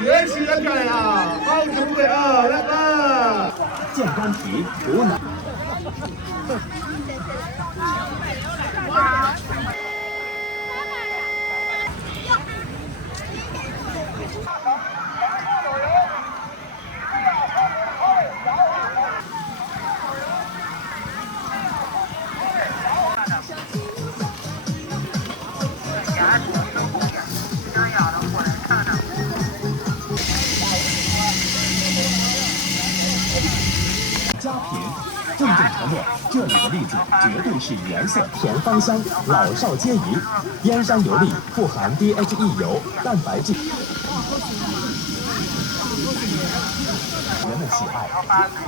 学习的漂亮啊，保持不愧啊，来吧！健肝脾补脑。佳品，郑重承诺，这里的栗子绝对是原色甜芳香，老少皆宜。燕山油栗富含 DHE 油、蛋白质，人们喜爱。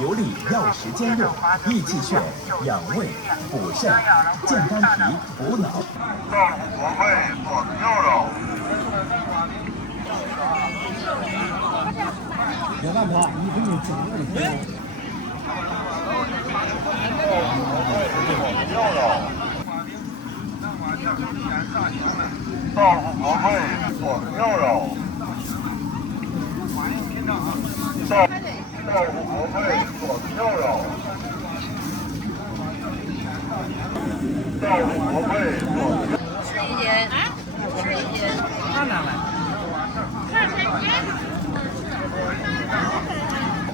油栗药食兼用，益气血、养胃、补肾、健肝脾、补脑。造福国会果子牛肉。别乱跑，你不能整了。造福国会果子牛肉。造福国会果子牛肉。造福国会果子。吃一斤，吃一斤。看哪来？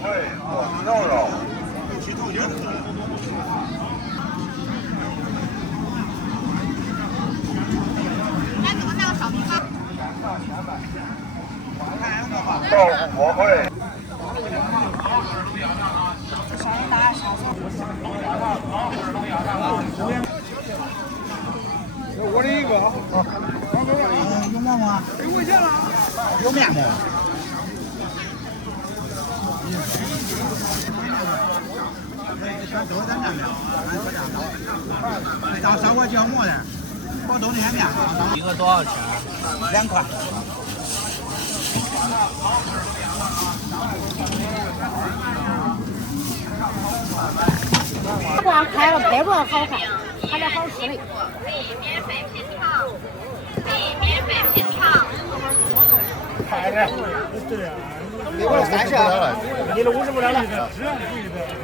会果子牛肉。造福国会。我的一个。有馍吗？有钱了。有面没有？全都是咱这面，这张烧锅叫馍的，广东那些面。一个多少钱？2块。光开了拍不好看，还得好吃嘞。可以免费品尝，可以免费品尝。快点，对呀。你给我30，你的50不了了。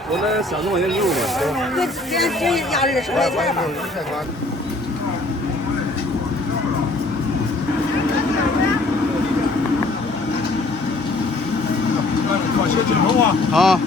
我那3多块钱肉嘛。这压日收的钱吧。靠些镜头啊！好。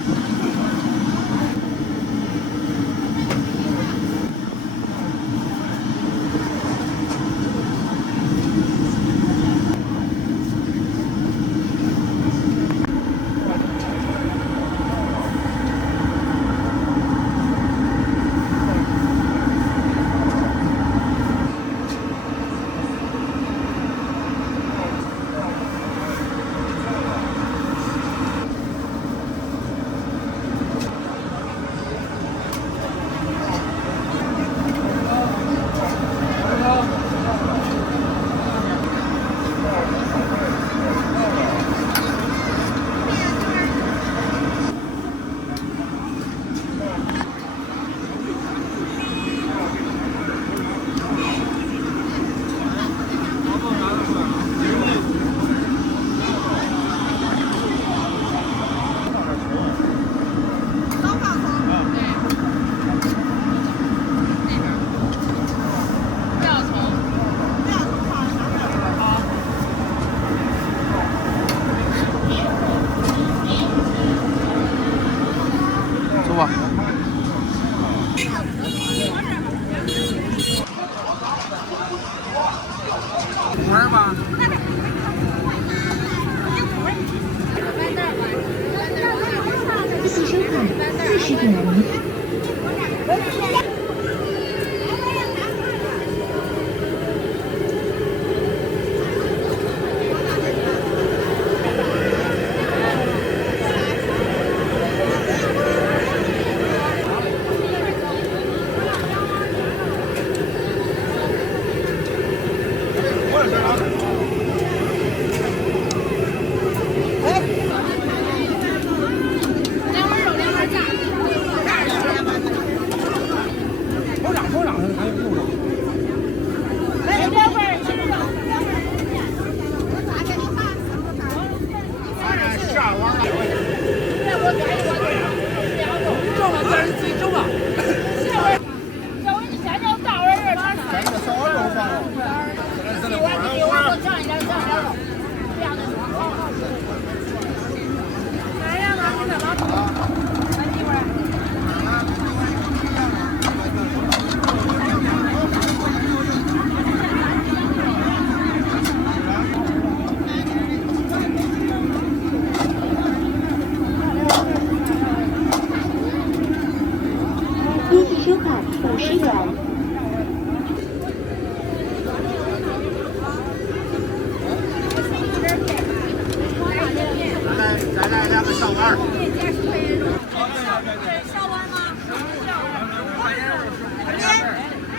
小碗。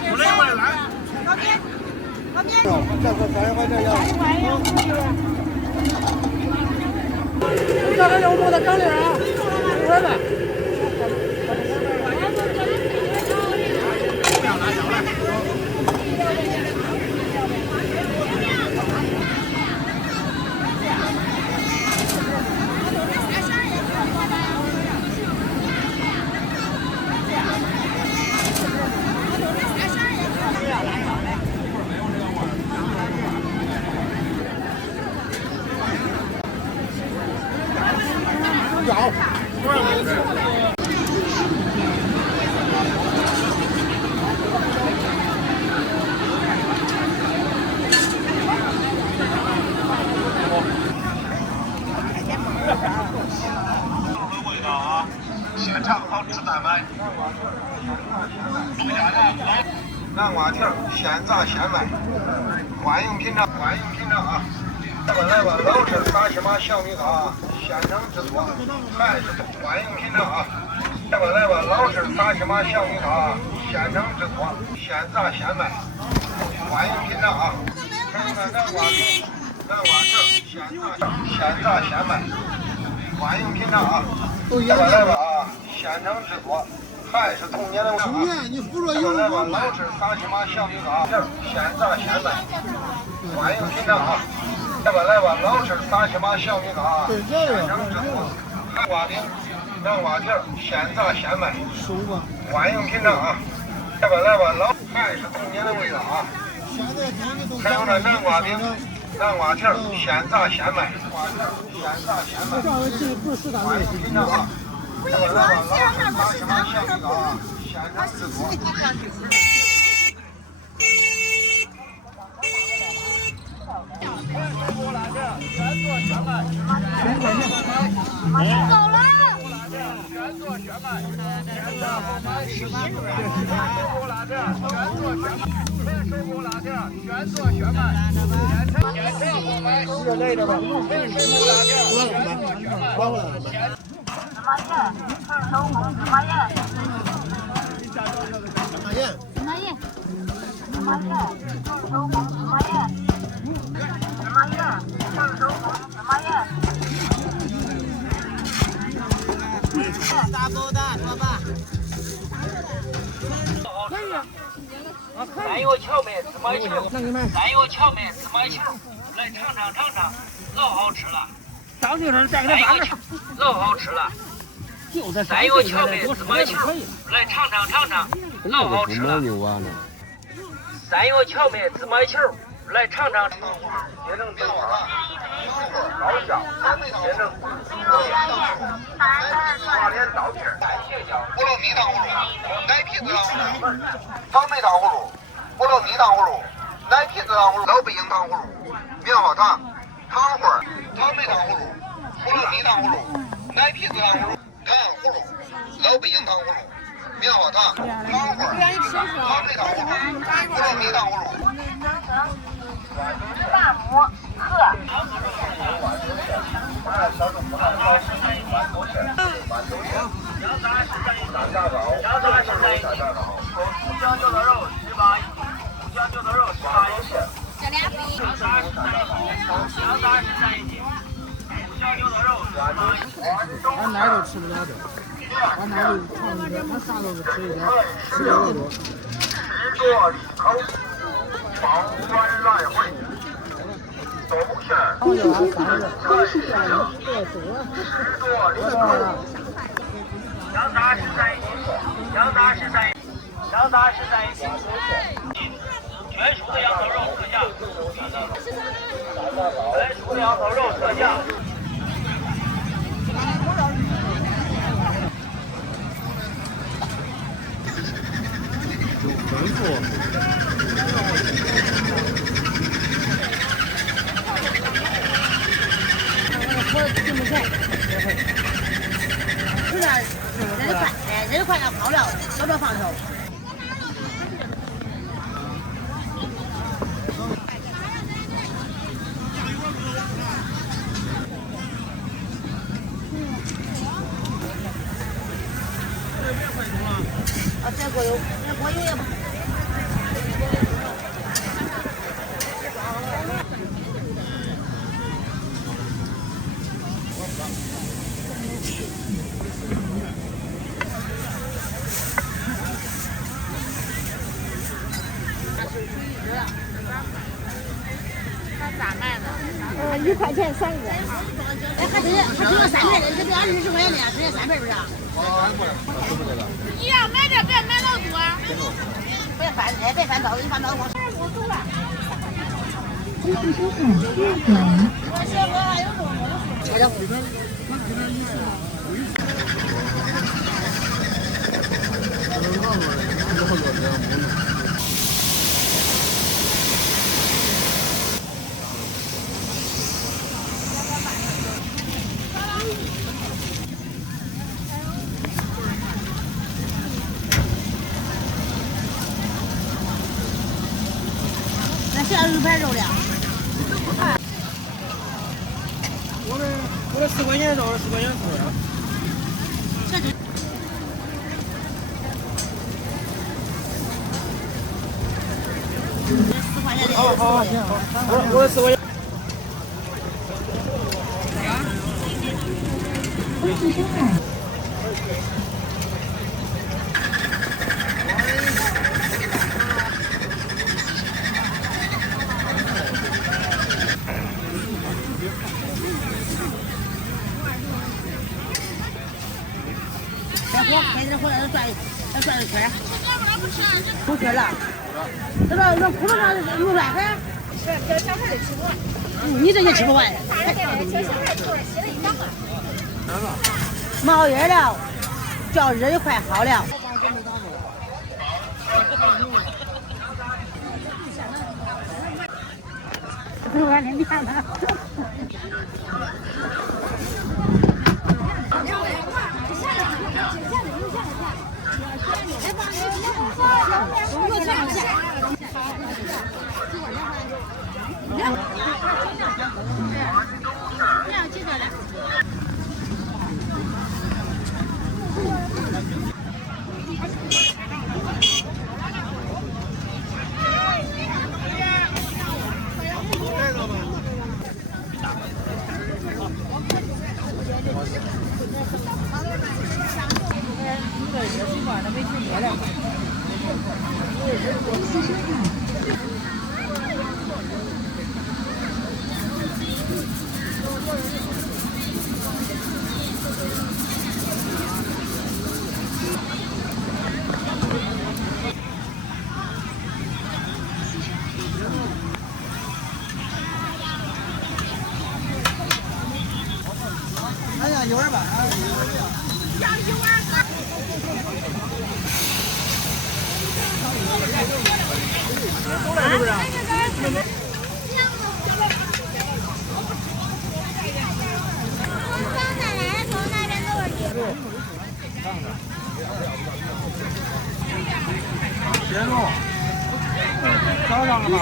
不累我来。这个3块钱要。这个肉末的长粒啊，1块半。现场好吃难买。南瓜条现炸现卖，欢迎品尝，欢迎品尝啊！来吧，老式沙琪玛小米糠，现场制作，还是欢迎品尝啊！来吧，老式沙琪玛小米糠，现场制作，现炸现卖，欢迎品尝啊！看看南瓜条，南瓜条现炸现卖，欢迎品尝啊！来吧啊！现场制作，还是童年的味道啊！来吧，老式沙琪玛小米糠，现炸现卖，欢迎品尝啊！来吧，老式沙琪玛小米糠，现场制作，南瓜饼、南瓜条现炸现卖，欢迎品尝啊！来吧，老还是童年的味道啊！还有那南瓜饼、南瓜条现炸现卖，现炸现卖，欢迎品尝啊！来吧，老式沙琪玛小米糠，现场制作。走了。大包的，说吧。山药荞麦芝麻球，山药荞麦芝麻球，来尝尝，老好吃了。当地人再给他打个。老好吃了。山药荞麦芝麻球，来尝尝，老好吃了。山药荞麦芝麻球，来尝尝。节能变化，高效，节能。花莲刀片，菠萝蜜糖葫芦，奶皮子糖葫芦，草莓糖葫芦，菠萝蜜糖葫芦，奶皮子糖葫芦，老北京糖葫芦，棉花糖，糖花，草莓糖葫芦，菠萝蜜糖葫芦，奶皮子糖葫芦，糖葫芦，老北京糖葫芦，棉花糖，糖花，草莓糖葫芦，菠萝蜜糖葫芦。大拇鹤。俺哪儿都吃不了的，俺哪儿都尝不着，他啥都是吃一点，吃不了多。吃着一口，往返来回，走线。吃着一口，羊杂是在一起，全熟的羊头肉特价，全熟的羊头肉特价。吃点人快要好了，多多放手。这锅油，这锅油也不。1块钱3个。哎，还只有3盆的，这要20块钱的，只有3盆不是？你要买这别买老多。别翻包子，你翻包子光。我走了。支付收款月转。这个。这2盘肉了。我的10块钱肉，10块钱素的。这就。4块钱的。好，行，我的10块钱。支付收款。开始回来要转一圈，不吃了。这个裤子上有乱痕。这小孩的吃不完。你这也吃不完。这小孩头洗了一整个。冒烟了，叫热就快好了。不是我脸面了。有点吧。是不是？鲜肉，早上了吧？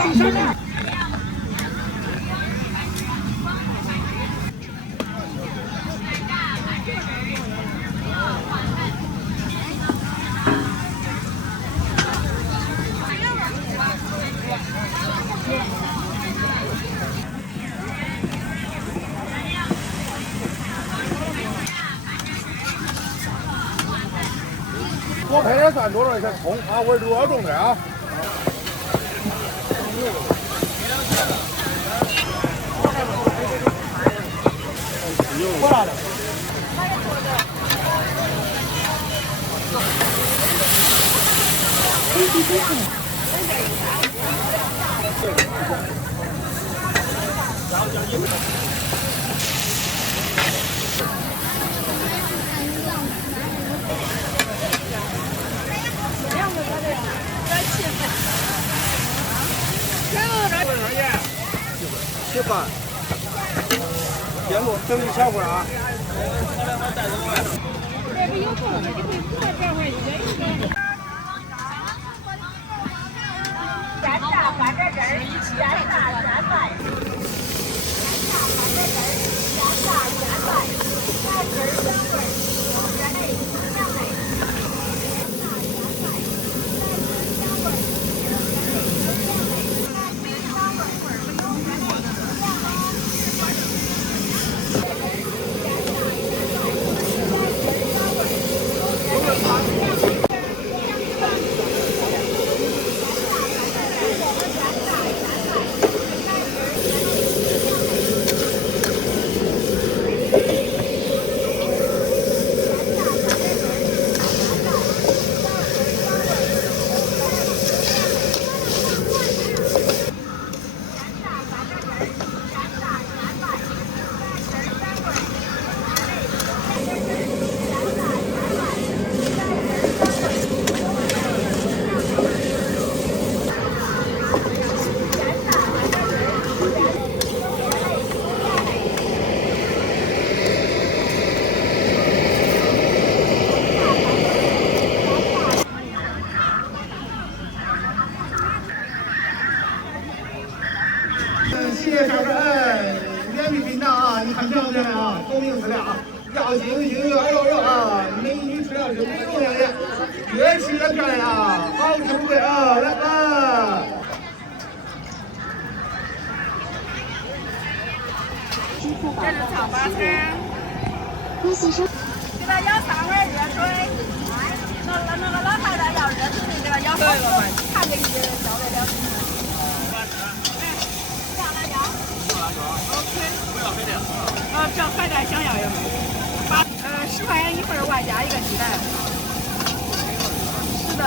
多拍点蒜多少钱葱啊？味儿都要重的啊！过来了。吃饭，电路整理小份啊。这个有空的，你可以自个儿转回去。山楂翻着汁儿，山楂咸饭。山楂咸饭，咸汁儿香味儿，原味香味。你看漂不漂亮啊？多名次了啊！要精又有肉肉啊！美女吃了是美容亮眼，越吃越漂亮啊！好吃不贵啊！来吧！这是炒八餐。恭喜收。给他舀3碗热水。那个老太太要热水的，给他舀好多，看给你交代了。要辣椒。OK。不要海带。这海带想要也没。10块钱一份，外加1个鸡蛋。是的。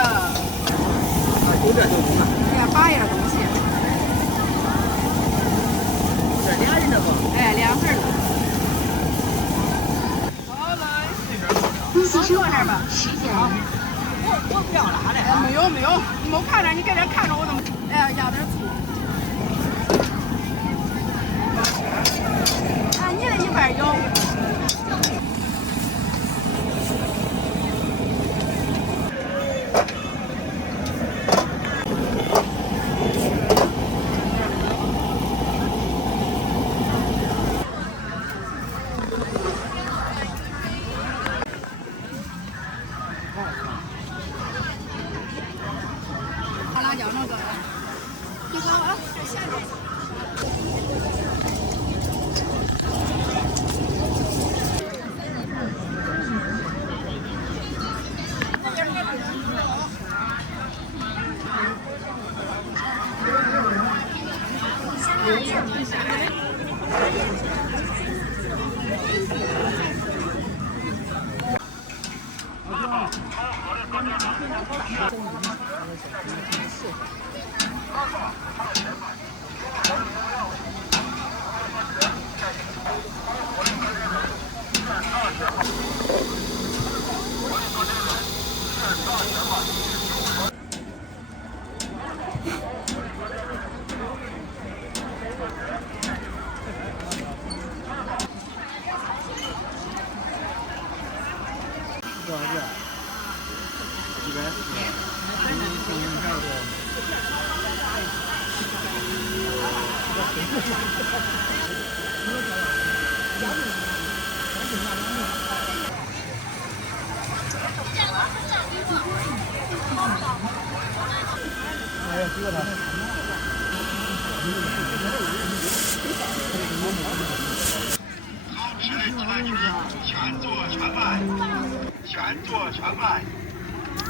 有点就行了。要8样东西。这2人的不？哎，2份的。好来。恭喜收获10点。我不要辣的。没有，你没看着，你搁这看着我怎么？哎，要点醋。啊，你那一份有。辣椒那个，这个啊，这咸的。多少钱？140。哎呀，这个他。好吃的鸡蛋卷全做全卖，全做全卖，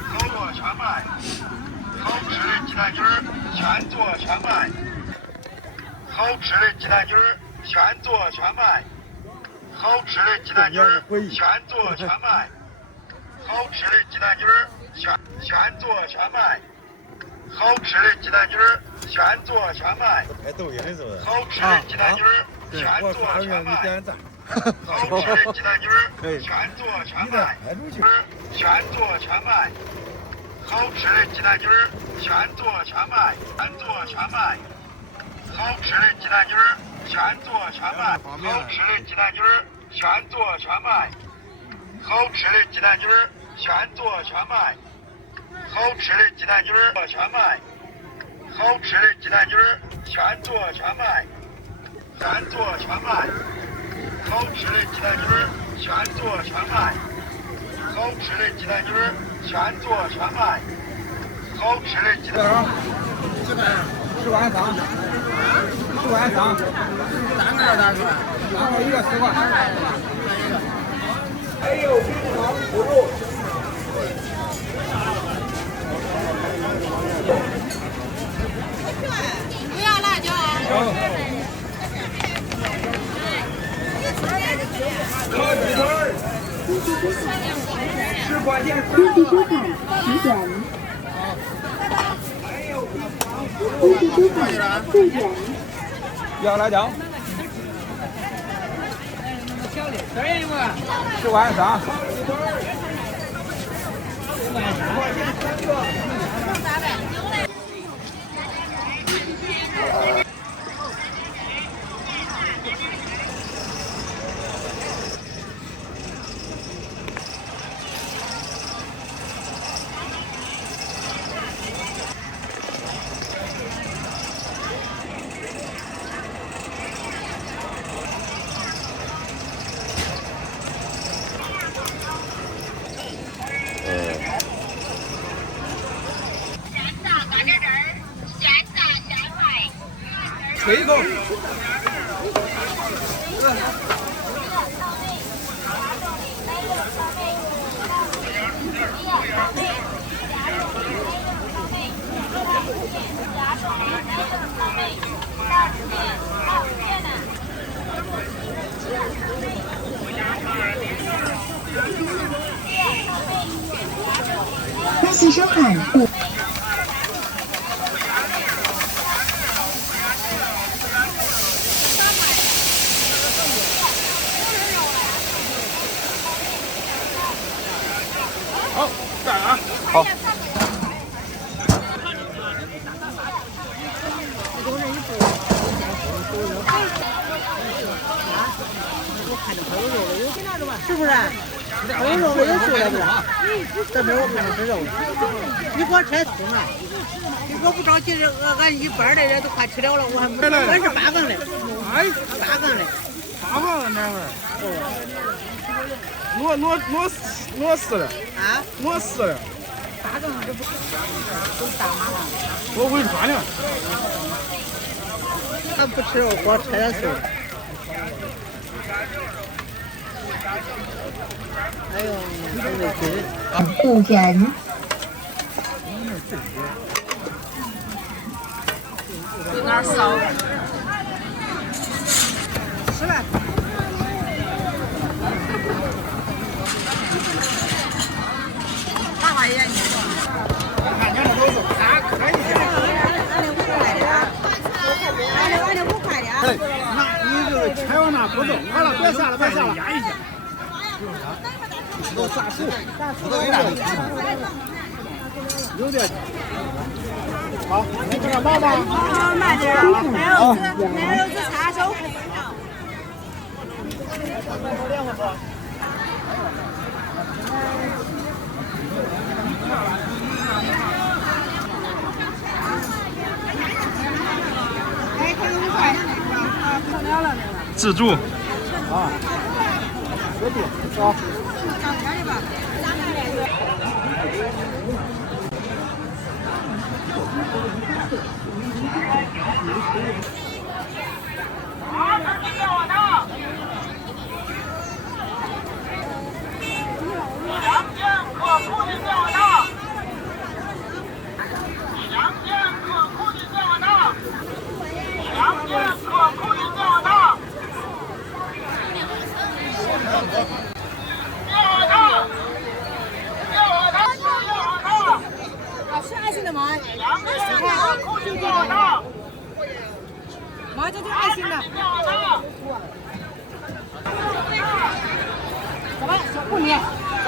好做全卖。好吃的鸡蛋卷全做全卖，好吃的鸡蛋卷全做全卖，好吃的鸡蛋卷全做全卖，好吃的鸡蛋卷全做全卖，好吃的鸡蛋卷全做全卖。拍抖音的是不是？好吃的鸡蛋卷全做全卖。好吃的鸡蛋卷全做全卖，全做全卖。好吃的鸡蛋卷全做全卖，全做全卖。好吃的鸡蛋卷全做全卖，好吃的鸡蛋卷全做全卖。好吃的鸡蛋卷全做全卖，好吃的鸡蛋卷全卖。好吃的鸡蛋卷全做全卖，全做全卖。好吃的鸡蛋卷全做全卖，好吃的鸡蛋卷全做全卖，好吃的鸡蛋卷。10块3，10块3，3个大哥，3个一个10块。还有冰糖葫芦。不要辣椒啊。烤鸡腿儿，10块钱。恭喜收看10点。恭喜收看4点。要辣椒。10块3。吹一口。恭喜收看。好，这儿啊。好。是不是？还有肉我也出来不了，这边我看着是肉。你给我拆葱了，你给我不着急，俺一半的人都快吃了了，我还没。俺是8杠的，哎，8杠的，8杠的哪份？挪死了。啊？挪死了。8杠这不都大麻了？我会穿的。俺不吃肉，给我拆点碎。哎呦，不仁。有点骚。吃了。大花眼睛。看见了都是啥？看一下。俺的5块的。哎，那你这个拆完那不动，好了，别下了，别下了，压一下。都炸熟，都有点。有点。好，你这个毛毛。好，慢点，来肉子擦手。哎，这个5块，好了了。自助。啊。别动，走。妈，这就爱心的。走吧，小顾你，走。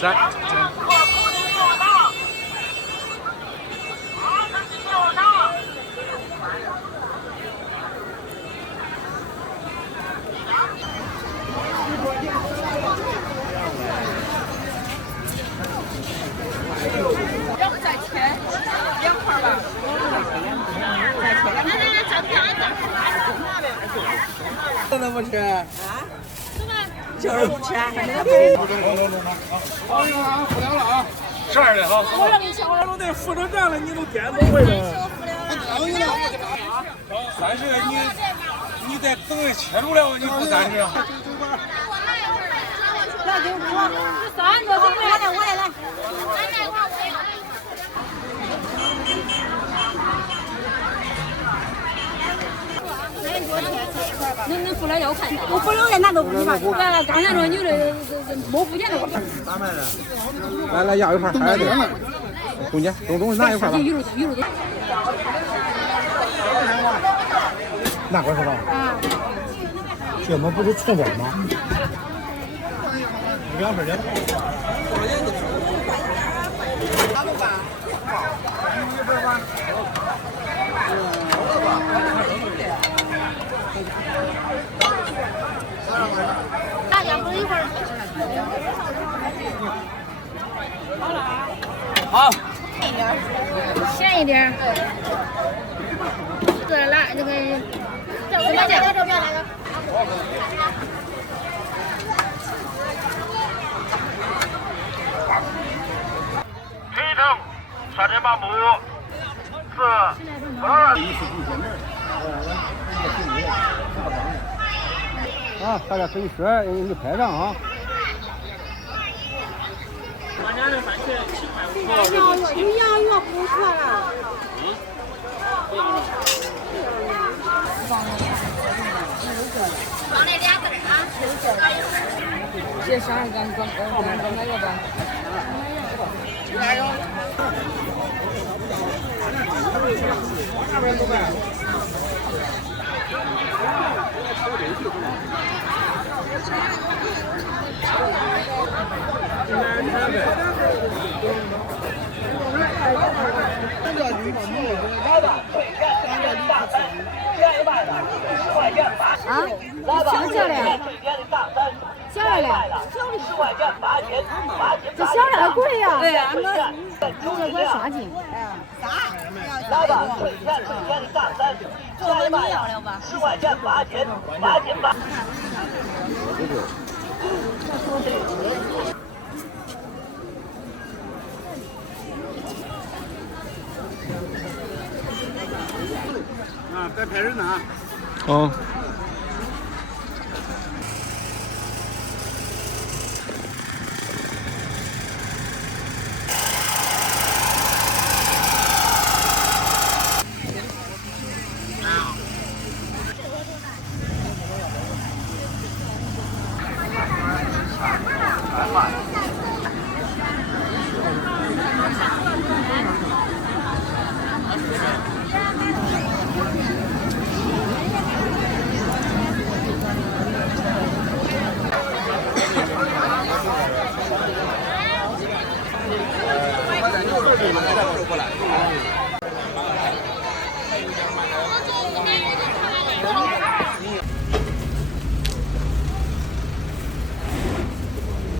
在。要不再切2块吧？再切2块。来，照片这能不吃？啊？就是不吃，还没得赔。好，你看付了啊。12的哈。我让你吃，我都得付着账了，你都点不会了。30，你得等切出来，你付30。那就我3个，我来。恁付了要看的，我付了那都不嘛。刚才说有的没付钱的。咋卖的？来要一块，还得中间东西拿一块吧。那块是吧？啊。这我们不是葱包吗？2份2。那2个一会儿。好了啊。好。咸一点。这来那个。这边来个。车车把木是啊，大家可以说，给你拍上啊。你养鱼不错了。往那俩字啊。先上一张装，装那个吧。加油！那边都在。啊，小嘞，小嘞，这小嘞贵呀。对呀，我给我刷进。来吧，退钱的大山，下一卖10块钱8斤，8斤8。啊，该拍人呢。好。